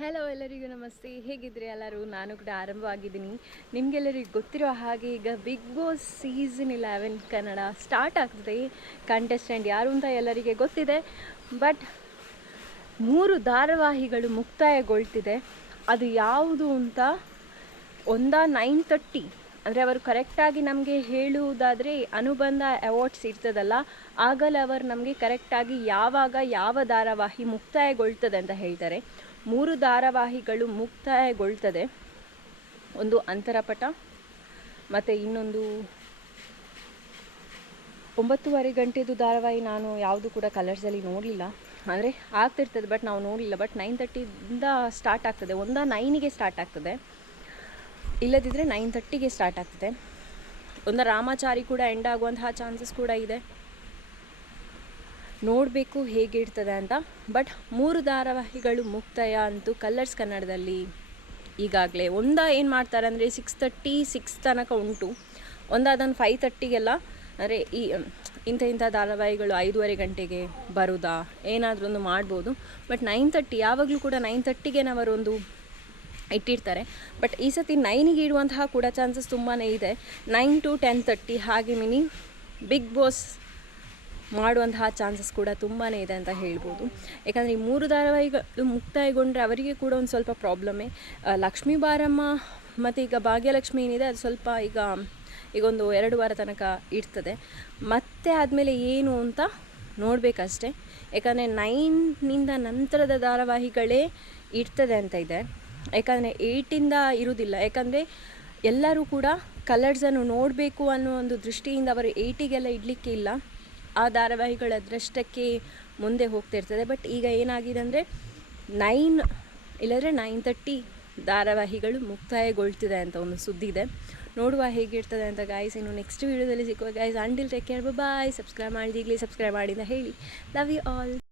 Hello ಎಲ್ಲರಿಗೂ ನಮಸ್ತೆ. ಹೇಗಿದ್ರಿ ಎಲ್ಲರೂ? ನಾನು ಕೂಡ ಆರಂಭವಾಗಿದ್ದೀನಿ. ನಿಮಗೆಲ್ಲರಿಗೂ ಗೊತ್ತಿರೋ ಹಾಗೆ ಈಗ Bigg Boss season eleven Kannada start ಆಗ್ತದೆ. ಕಂಟೆಸ್ಟೆಂಟ್ ಯಾರು ಅಂತ ಎಲ್ಲರಿಗೆ ಗೊತ್ತಿದೆ. ಬಟ್ ಮೂರು ಧಾರಾವಾಹಿಗಳು ಮುಕ್ತಾಯಗೊಳ್ತಿದೆ. ಅದು ಯಾವುದು ಅಂತ ಒಂದ ನೈನ್ ತರ್ಟಿ ಅಂದರೆ ಅವರು ಕರೆಕ್ಟಾಗಿ ನಮಗೆ ಹೇಳುವುದಾದರೆ ಅನುಬಂಧ ಅವಾರ್ಡ್ಸ್ ಇರ್ತದಲ್ಲ, ಆಗಲೇ ಅವರು ನಮಗೆ ಕರೆಕ್ಟಾಗಿ ಯಾವಾಗ ಯಾವ ಧಾರಾವಾಹಿ ಮುಕ್ತಾಯಗೊಳ್ತದೆ ಅಂತ ಹೇಳ್ತಾರೆ. ಮೂರು ಧಾರಾವಾಹಿಗಳು ಮುಕ್ತಾಯಗೊಳ್ತದೆ. ಒಂದು ಅಂತರಪಟ, ಮತ್ತು ಇನ್ನೊಂದು ಒಂಬತ್ತುವರೆ ಗಂಟೆದು ಧಾರಾವಾಹಿ ನಾನು ಯಾವುದು ಕೂಡ ಕಲರ್ಸಲ್ಲಿ ನೋಡಲಿಲ್ಲ. ಅಂದರೆ ಆಗ್ತಿರ್ತದೆ, ಬಟ್ ನಾವು ನೋಡಲಿಲ್ಲ. ಬಟ್ ನೈನ್ ತರ್ಟಿಯಿಂದ ಸ್ಟಾರ್ಟ್ ಆಗ್ತದೆ. ಒಂದ ನೈನಿಗೆ ಸ್ಟಾರ್ಟ್ ಆಗ್ತದೆ. ಇಲ್ಲದಿದ್ದರೆ ನೈನ್ ತರ್ಟಿಗೆ ಸ್ಟಾರ್ಟ್ ಆಗ್ತದೆ. ಒಂದು ರಾಮಾಚಾರಿ ಕೂಡ ಎಂಡ್ ಆಗುವಂತಹ ಚಾನ್ಸಸ್ ಕೂಡ ಇದೆ. ನೋಡಬೇಕು ಹೇಗೆ ಇರ್ತದೆ ಅಂತ. ಬಟ್ ಮೂರು ಧಾರಾವಾಹಿಗಳು ಮುಕ್ತಾಯ ಅಂತೂ ಕಲರ್ಸ್ ಕನ್ನಡದಲ್ಲಿ ಈಗಾಗಲೇ ಒಂದ ಏನು ಮಾಡ್ತಾರೆ ಅಂದರೆ ಸಿಕ್ಸ್ ತರ್ಟಿ ಸಿಕ್ಸ್ ತನಕ ಉಂಟು. ಒಂದ ಅದನ್ನು ಫೈವ್ ತರ್ಟಿಗೆಲ್ಲ ಅಂದರೆ ಈ ಇಂಥ ಇಂಥ ಧಾರಾವಾಹಿಗಳು ಐದೂವರೆ ಗಂಟೆಗೆ ಬರುದಾ, ಏನಾದರೂ ಒಂದು ಮಾಡ್ಬೋದು. ಬಟ್ ನೈನ್ ತರ್ಟಿ ಯಾವಾಗಲೂ ಕೂಡ ನೈನ್ ತರ್ಟಿಗೆ ಒಂದು ಇಟ್ಟಿರ್ತಾರೆ. ಬಟ್ ಈ ಸತಿ ನೈನಿಗೆ ಇಡುವಂತಹ ಕೂಡ ಚಾನ್ಸಸ್ ತುಂಬಾ ಇದೆ. ನೈನ್ ಟು ಟೆನ್ ತರ್ಟಿ ಹಾಗೆ ಮಿನಿ ಬಿಗ್ ಬಾಸ್ ಮಾಡುವಂತಹ ಚಾನ್ಸಸ್ ಕೂಡ ತುಂಬಾ ಇದೆ ಅಂತ ಹೇಳ್ಬೋದು. ಯಾಕಂದರೆ ಈ ಮೂರು ಧಾರಾವಾಹಿಗಳು ಮುಕ್ತಾಯಗೊಂಡ್ರೆ ಅವರಿಗೆ ಕೂಡ ಒಂದು ಸ್ವಲ್ಪ ಪ್ರಾಬ್ಲಮ್ಮೇ ಲಕ್ಷ್ಮೀ ಬಾರಮ್ಮ ಮತ್ತು ಈಗ ಭಾಗ್ಯಲಕ್ಷ್ಮಿ ಏನಿದೆ, ಅದು ಸ್ವಲ್ಪ ಈಗ ಈಗ ಒಂದು ಎರಡು ವಾರ ತನಕ ಇರ್ತದೆ. ಮತ್ತೆ ಆದಮೇಲೆ ಏನು ಅಂತ ನೋಡಬೇಕಷ್ಟೆ. ಯಾಕಂದರೆ ನೈನ್ನಿಂದ ನಂತರದ ಧಾರಾವಾಹಿಗಳೇ ಇರ್ತದೆ ಅಂತ ಇದೆ. ಯಾಕಂದರೆ ಏಯ್ಟಿಂದ ಇರುವುದಿಲ್ಲ. ಯಾಕಂದರೆ ಎಲ್ಲರೂ ಕೂಡ ಕಲರ್ಸನ್ನು ನೋಡಬೇಕು ಅನ್ನೋ ಒಂದು ದೃಷ್ಟಿಯಿಂದ ಅವರು ಏಯ್ಟಿಗೆಲ್ಲ ಇಡಲಿಕ್ಕೆ ಇಲ್ಲ. ಆ ಧಾರಾವಾಹಿಗಳ ಅದರಷ್ಟಕ್ಕೆ ಮುಂದೆ ಹೋಗ್ತಿರ್ತದೆ. ಬಟ್ ಈಗ ಏನಾಗಿದೆ ಅಂದರೆ ನೈನ್ ಇಲ್ಲದ್ರೆ ನೈನ್ ತರ್ಟಿ ಧಾರಾವಾಹಿಗಳು ಮುಕ್ತಾಯಗೊಳ್ತಿದೆ ಅಂತ ಒಂದು ಸುದ್ದಿ ಇದೆ. ನೋಡುವ ಹೇಗಿರ್ತದೆ ಅಂತ ಗಾಯ್ಸ್ ಇನ್ನು ನೆಕ್ಸ್ಟ್ ವೀಡಿಯೋದಲ್ಲಿ ಸಿಕ್ಕುವ guys until take care bye subscribe ಮಾಡಿದ ಸಬ್ಸ್ಕ್ರೈಬ್ ಸಬ್ಸ್ಕ್ರೈಬ್ ಮಾಡಿದ ಹೇಳಿ. Love you all